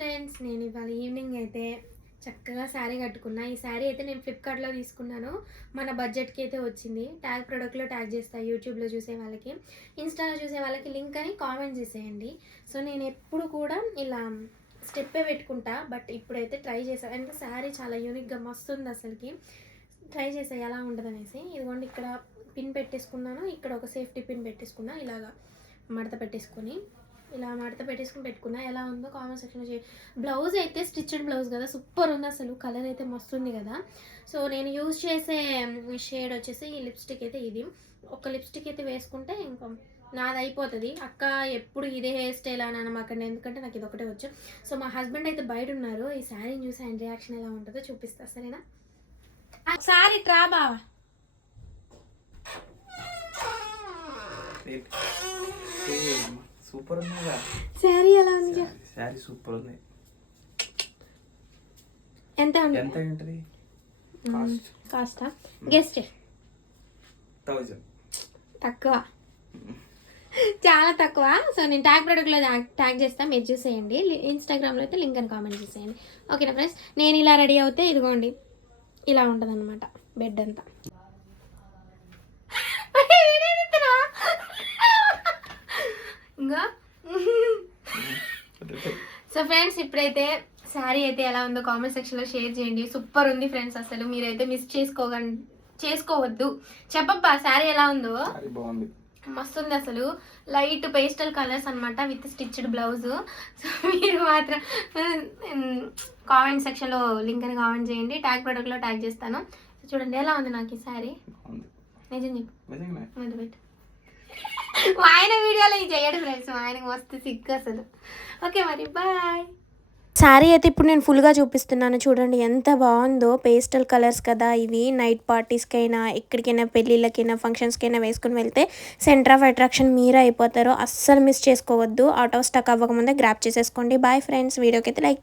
Friends, నేను ఇవాళ evening అయితే చక్కగా శారీ కట్టుకున్నా. ఈ శారీ అయితే నేను ఫ్లిప్కార్ట్లో తీసుకున్నాను. మన బడ్జెట్కి అయితే వచ్చింది. ట్యాగ్ ప్రొడక్ట్లో ట్యాగ్ చేస్తాను. యూట్యూబ్లో చూసే వాళ్ళకి, ఇన్స్టాలో చూసే వాళ్ళకి లింక్ అని కామెంట్ చేసేయండి. సో నేను ఎప్పుడు కూడా ఇలా స్టెప్పే పెట్టుకుంటా, బట్ ఇప్పుడైతే ట్రై చేశాను. అంటే శారీ చాలా యూనిక్గా మస్తుంది. అసలుకి ట్రై చేసా ఎలా ఉంటుంది అనేసి. ఇదిగోండి, ఇక్కడ పిన్ పెట్టేసుకున్నాను. ఇక్కడ ఒక సేఫ్టీ పిన్ పెట్టేసుకున్నా. ఇలాగా మడత పెట్టేసుకొని పెట్టుకున్నా. ఎలా ఉందో కామెంట్ సెక్షన్లో బ్లౌజ్ అయితే స్టిచ్డ్ బ్లౌజ్ కదా, సూపర్ ఉంది అసలు. కలర్ అయితే మస్తు ఉంది కదా. సో నేను యూజ్ చేసే షేడ్ వచ్చేసి ఈ లిప్స్టిక్ అయితే ఇది. ఒక లిప్స్టిక్ అయితే వేసుకుంటే ఇంకా నాది అయిపోతుంది. అక్క ఎప్పుడు ఇదే హెయిర్ స్టైల్ అని అనమాకండి, ఎందుకంటే నాకు ఇది ఒకటే వచ్చు. సో మా హస్బెండ్ అయితే బయట ఉన్నారు. ఈ శారీని చూసి ఆయన రియాక్షన్ ఎలా ఉంటుందో చూపిస్తా, సరేనా? ఒకసారి ట్రా బావా. సూపర్ ఉంది. శారీ ఎలా ఉంది? శారీ సూపర్ ఉంది. ఎంత ఉంటది కాస్ట్? గెస్ట్ 1000. తక్కువ, చాలా తక్కువ. సో నేను ట్యాగ్ ప్రొడక్ట్లో ట్యాగ్ చేస్తాను, మీరు చూసేయండి. ఇన్స్టాగ్రామ్లో అయితే లింక్ అని కామెంట్ చేసేయండి. ఓకేనా ఫ్రెండ్స్? నేను ఇలా రెడీ అవుతే ఇదిగోండి ఇలా ఉంటుంది అనమాట బెడ్ అంతా. ఇంకా సో ఫ్రెండ్స్, ఇప్పుడైతే శారీ అయితే ఎలా ఉందో కామెంట్ సెక్షన్లో షేర్ చేయండి. సూపర్ ఉంది ఫ్రెండ్స్. అసలు మీరైతే మిస్ చేసుకోవద్దు. చెప్పబ్బా శారీ ఎలా ఉందో. మస్తు ఉంది అసలు. లైట్ పేస్టల్ కలర్స్ అనమాట, విత్ స్టిచ్డ్ బ్లౌజ్. సో మీరు మాత్రం కామెంట్ సెక్షన్లో లింక్ అని కామెంట్ చేయండి. ట్యాగ్ ప్రొడక్ట్లో ట్యాగ్ చేస్తాను. చూడండి ఎలా ఉంది నాకు ఈ శారీ. నిజం చెప్పు. ఆయన వీడియోలో ఇది చేయడు ఫ్రెండ్స్, ఆయనకు మస్తు సిగ్గు అసలు. ఓకే మరి, బాయ్. శారీ అయితే ఇప్పుడు నేను ఫుల్గా చూపిస్తున్నాను. చూడండి ఎంత బాగుందో. పేస్టల్ కలర్స్ కదా ఇవి. నైట్ పార్టీస్కైనా, ఎక్కడికైనా, పెళ్ళిళ్ళకైనా, ఫంక్షన్స్కైనా వేసుకుని వెళ్తే సెంటర్ ఆఫ్ అట్రాక్షన్ మీరే అయిపోతారు. అస్సలు మిస్ చేసుకోవద్దు. అవుట్ ఆఫ్ స్టాక్ అవ్వకముందే గ్రాప్ చేసేసుకోండి. Bye friends. వీడియోకి అయితే లైక్